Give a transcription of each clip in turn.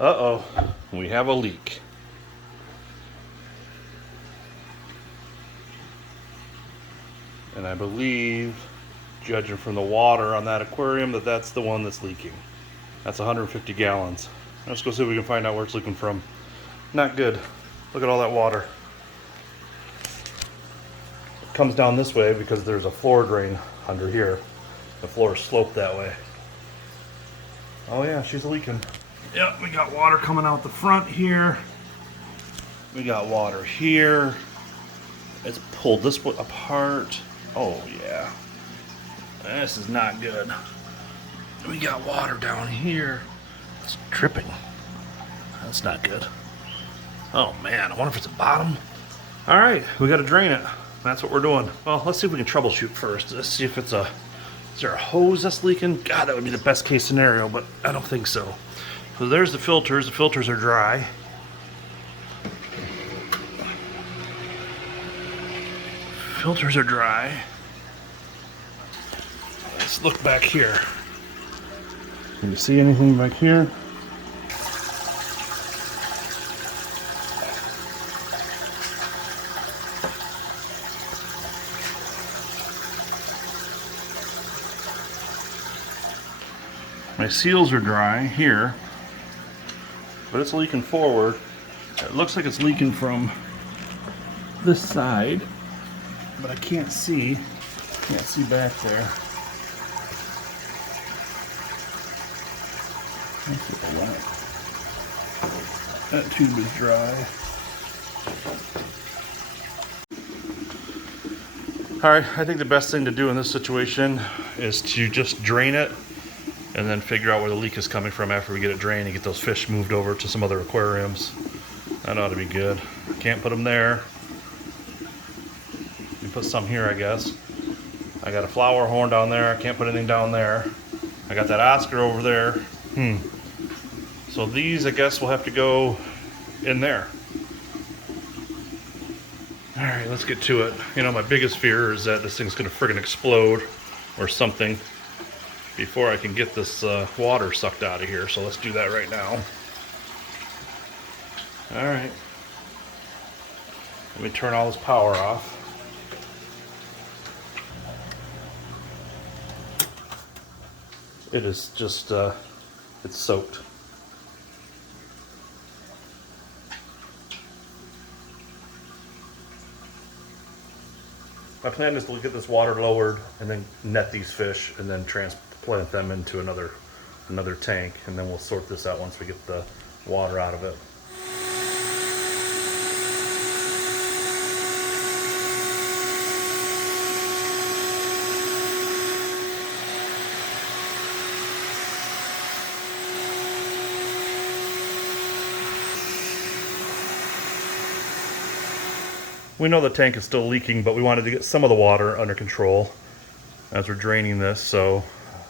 Uh-oh, we have a leak. And I believe, judging from the water on that aquarium, that's the one that's leaking. That's 150 gallons. Let's go see if we can find out where it's leaking from. Not good. Look at all that water. It comes down this way because there's a floor drain under here. The floor is sloped that way. Oh yeah, she's leaking. Yep, we got water coming out the front here. We got water here. It's pulled this apart. Oh yeah. This is not good. We got water down here. It's dripping. That's not good. Oh man, I wonder if it's a bottom. Alright, we gotta drain it. That's what we're doing. Well, let's see if we can troubleshoot first. Let's see if it's a... Is there a hose that's leaking? God, that would be the best case scenario, but I don't think so. So there's the filters. The filters are dry. Filters are dry. Let's look back here. Can you see anything back here? My seals are dry here, but it's leaking forward. It looks like it's leaking from this side, but I can't see back there. Let's see if I want it. That tube is dry. Alright, I think the best thing to do in this situation is to just drain it and then figure out where the leak is coming from after we get it drained and get those fish moved over to some other aquariums. That ought to be good. Can't put them there. You can put some here, I guess. I got a flower horn down there. I can't put anything down there. I got that Oscar over there. So these, I guess, will have to go in there. Alright, let's get to it. You know, my biggest fear is that this thing's going to friggin' explode or something before I can get this water sucked out of here. So let's do that right now. Alright. Let me turn all this power off. It is just, it's soaked. My plan is to get this water lowered and then net these fish and then transplant them into another tank, and then we'll sort this out once we get the water out of it. We know the tank is still leaking, but we wanted to get some of the water under control as we're draining this, so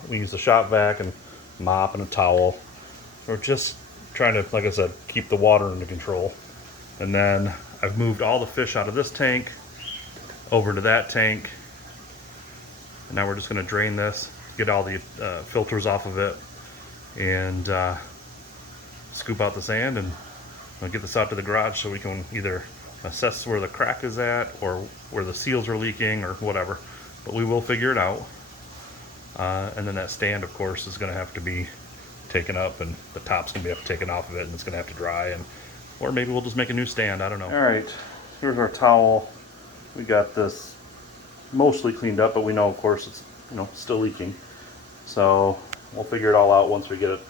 we use the shop vac and mop and a towel. We're just trying to, like I said, keep the water under control. And then I've moved all the fish out of this tank over to that tank. And now we're just going to drain this, get all the filters off of it, and scoop out the sand, and we'll get this out to the garage so we can either assess where the crack is at or where the seals are leaking or whatever. But we will figure it out. And then that stand, of course, is going to have to be taken up, and the top's going to have to be taken off of it, and it's going to have to dry, and or maybe we'll just make a new stand. I don't know. All right, here's our towel. We got this mostly cleaned up, but we know, of course, it's still leaking. So we'll figure it all out once we get it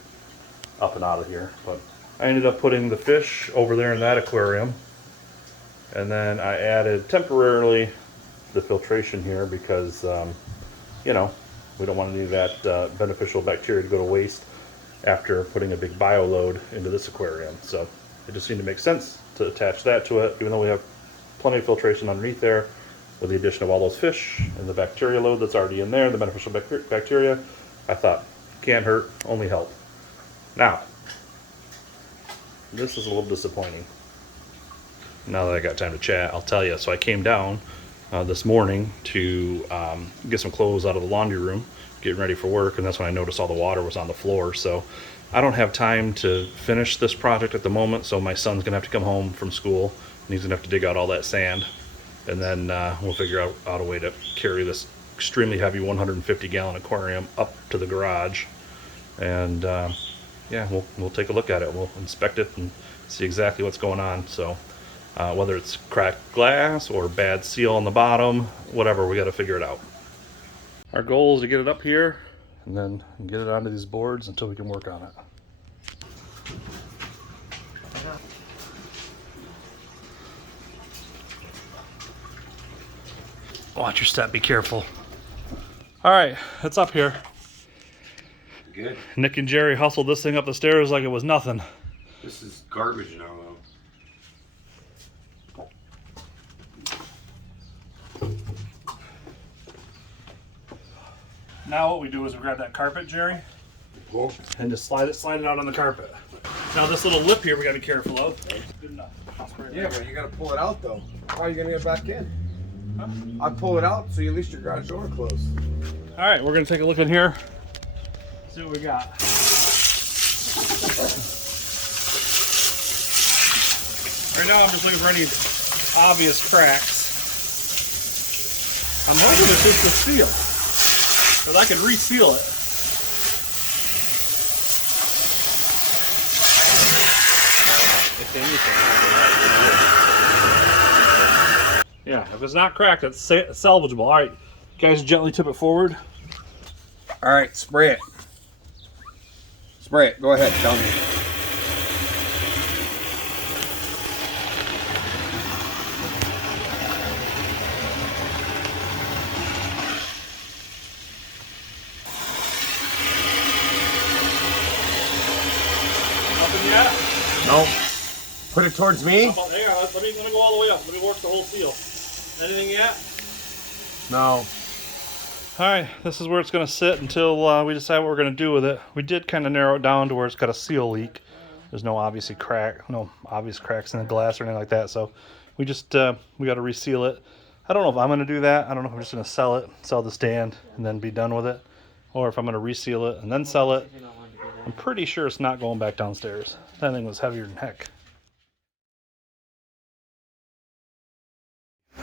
up and out of here. But I ended up putting the fish over there in that aquarium, and then I added temporarily the filtration here because we don't want any of that beneficial bacteria to go to waste after putting a big bio load into this aquarium. So it just seemed to make sense to attach that to it, even though we have plenty of filtration underneath there. With the addition of all those fish and the bacteria load that's already in there, the beneficial bacteria, I thought, can't hurt, only help. Now, this is a little disappointing. Now that I got time to chat, I'll tell you. So I came down this morning to get some clothes out of the laundry room, getting ready for work, and that's when I noticed all the water was on the floor. So I don't have time to finish this project at the moment, so my son's gonna have to come home from school and he's gonna have to dig out all that sand, and then we'll figure out a way to carry this extremely heavy 150 gallon aquarium up to the garage, and yeah, we'll take a look at it. We'll inspect it and see exactly what's going on. So whether it's cracked glass or bad seal on the bottom, whatever, we got to figure it out. Our goal is to get it up here and then get it onto these boards until we can work on it. Watch your step, be careful. All right, it's up here. Good. Nick and Jerry hustled this thing up the stairs like it was nothing. This is garbage now, though. Now what we do is we grab that carpet, Jerry, and just slide it out on the carpet. Now this little lip here we gotta be careful of. Good enough. Yeah, but you gotta pull it out though. How are you gonna get back in? Huh? I'd pull it out so at least your garage door closed. All right, we're gonna take a look in here. See what we got. Right now I'm just looking for any obvious cracks. I'm hoping it's just the seal, because I could reseal it. If anything. Yeah, if it's not cracked, it's salvageable. All right, you guys gently tip it forward. All right, spray it. Spray it. Go ahead. Tell me. Nothing yet? No. Put it towards me. Hang on, let me go all the way up. Let me work the whole seal. Anything yet? No. Alright, this is where it's going to sit until we decide what we're going to do with it. We did kind of narrow it down to where it's got a seal leak. There's no obvious cracks in the glass or anything like that, so we just we got to reseal it. I don't know if I'm going to do that. I don't know if I'm just going to sell the stand and then be done with it, or if I'm going to reseal it and then sell it. I'm pretty sure it's not going back downstairs. That thing was heavier than heck.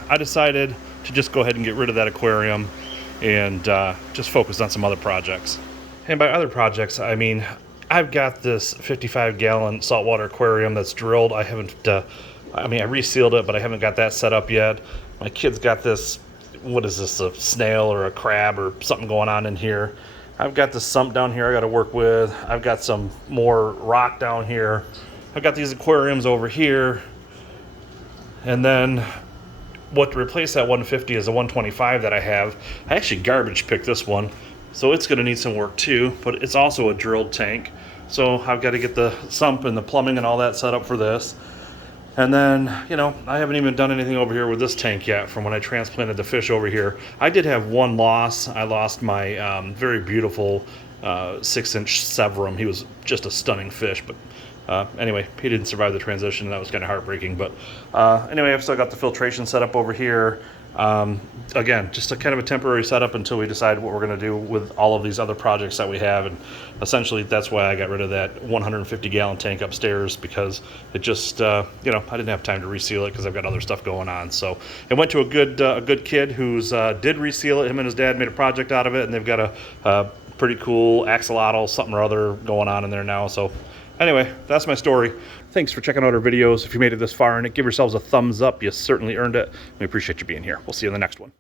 I decided to just go ahead and get rid of that aquarium and just focus on some other projects. And by other projects, I mean, I've got this 55-gallon saltwater aquarium that's drilled. I haven't, I resealed it, but I haven't got that set up yet. My kid's got this, what is this, a snail or a crab or something going on in here. I've got this sump down here I got to work with. I've got some more rock down here. I've got these aquariums over here. And then what to replace that 150 is a 125 that I have. I actually garbage picked this one, so it's going to need some work too, but it's also a drilled tank. So I've got to get the sump and the plumbing and all that set up for this. And then, you know, I haven't even done anything over here with this tank yet from when I transplanted the fish over here. I did have one loss. I lost my very beautiful 6-inch Severum. He was just a stunning fish, but anyway, he didn't survive the transition. That was kind of heartbreaking. But anyway, I've still got the filtration set up over here. Again, just a kind of a temporary setup until we decide what we're going to do with all of these other projects that we have. And essentially, that's why I got rid of that 150-gallon tank upstairs, because it just, you know, I didn't have time to reseal it because I've got other stuff going on. So it went to a good kid who's did reseal it. Him and his dad made a project out of it, and they've got a pretty cool axolotl something or other going on in there now. So anyway, that's my story. Thanks for checking out our videos. If you made it this far in it, give yourselves a thumbs up. You certainly earned it. We appreciate you being here. We'll see you in the next one.